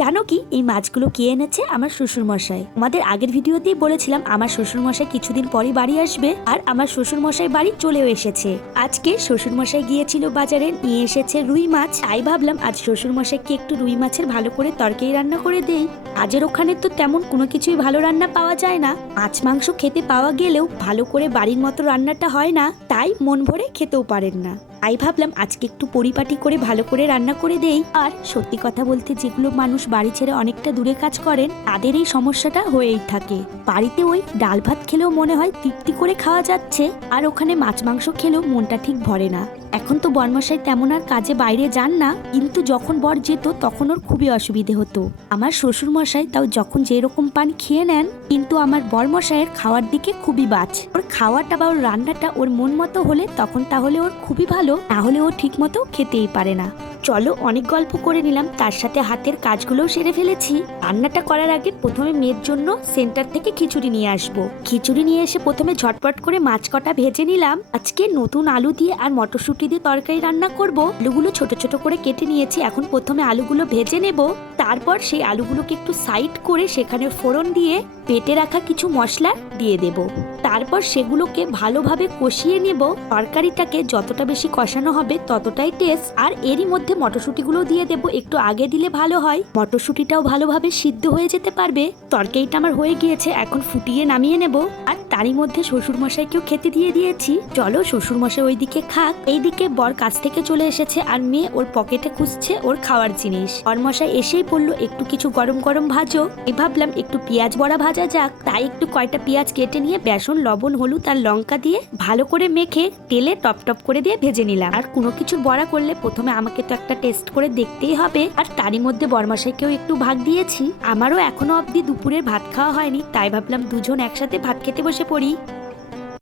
জানো কি এই মাছগুলো কে এনেছে? আমার শ্বশুর মশাই। আমাদের আগের ভিডিওতেই বলেছিলাম আমার শ্বশুর মশাই কিছুদিন পরে বাড়ি আসবে, আর আমার শ্বশুর মশাই বাড়ি চলেও এসেছে। আজকে শ্বশুর মশাই গিয়েছিল বাজারে, নিয়ে এসেছে রুই মাছ। তাই ভাবলাম আজ শ্বশুর মশাইকে একটু রুই মাছের ভালো করে তরকারি রান্না করে দেই। আজের ওখানে তো তেমন কোনো কিছুই ভালো রান্না পাওয়া যায় না, মাছ মাংস খেতে পাওয়া গেলেও ভালো করে বাড়ির মতো রান্নাটা হয় না, তাই মন ভরে খেতেও পারেন না। তাই ভাবলাম আজকে একটু পরিপাটি করে ভালো করে রান্না করে দেই। আর সত্যি কথা বলতে যেগুলো মানুষ বাড়ি ছেড়ে অনেকটা দূরে কাজ করেন তাদের এই সমস্যাটা হয়েই থাকে। বাড়িতে ওই ডাল ভাত খেলেও মনে হয় তৃপ্তি করে খাওয়া যাচ্ছে, আর ওখানে মাছ মাংস খেলেও মনটা ঠিক ভরে না। এখন তো বরমশাই তেমন আর কাজে বাইরে যান না, কিন্তু যখন বর যেত তখন ওর খুবই অসুবিধে হতো। আমার শ্বশুর মশাই তাও যখন যেরকম পান খেয়ে নেন, কিন্তু আমার বরমশাইয়ের খাওয়ার দিকে খুবই বাজ। ওর খাওয়াটা বা ওর রান্নাটা ওর মন মতো হলে তখন তাহলে ওর খুবই ভালো, না হলে ও ঠিক মতো খেতেই পারে না। চলো অনেক গল্প করে নিলাম, তার সাথে হাতের কাজগুলোও সেরে ফেলেছি। রান্নাটা করার আগে প্রথমে মেয়ের জন্য সেন্টার থেকে খিচুড়ি নিয়ে আসবো। খিচুড়ি নিয়ে এসে প্রথমে ঝটপট করে মাছ কটা ভেজে নিলাম। আজকে নতুন আলু দিয়ে আর মটরশুঁটি দিয়ে তরকারি রান্না করব। আলুগুলো ছোট ছোট করে কেটে নিয়েছি। এখন প্রথমে আলুগুলো ভেজে নেব, তারপর সেই আলুগুলোকে একটু সাইড করে সেখানে ফোড়ন দিয়ে পেটে রাখা কিছু মশলা দিয়ে দেব। তারপর সেগুলোকে ভালোভাবে কষিয়ে নেব। তরকারিটাকে যতটা বেশি কষানো হবে ততটাই টেস্ট। আর এরই মধ্যে মটরশুঁটিগুলো দিয়ে দেব, একটু আগে দিলে ভালো হয়, মটরশুঁটিটাও ভালোভাবে সিদ্ধ হয়ে যেতে পারবে। তরকারিটা আমার হয়ে গিয়েছে, এখন ফুটিয়ে নামিয়ে নেব। আর তারই মধ্যে শ্বশুর মশাইকেও খেতে দিয়ে দিয়েছি। চলো শ্বশুর মশাই ওইদিকে খাক, এইদিকে বর কাছ থেকে চলে এসেছে আর মেয়ে ওর পকেটে খুঁজছে ওর খাওয়ার জিনিস। বরমশাই এসেই বললো একটু কিছু গরম গরম ভাজো। এই ভাবলাম একটু পেঁয়াজ বড়া ভাজা যাক, তাই একটু কয়টা পেঁয়াজ কেটে নিয়ে বেসন লবণ হলুদ আর লঙ্কা দিয়ে ভালো করে মেখে তেলে টপ টপ করে দিয়ে ভেজে নিলাম। আর কোনো কিছুর বড়া করলে প্রথমে আমাকে তো একটা টেস্ট করে দেখতেই হবে, আর তারই মধ্যে বরমশাইকেও একটু ভাগ দিয়েছি। আমারও এখনো অবধি দুপুরের ভাত খাওয়া হয়নি, তাই ভাবলাম দুজন একসাথে ভাত খেতে বসে পড়ি।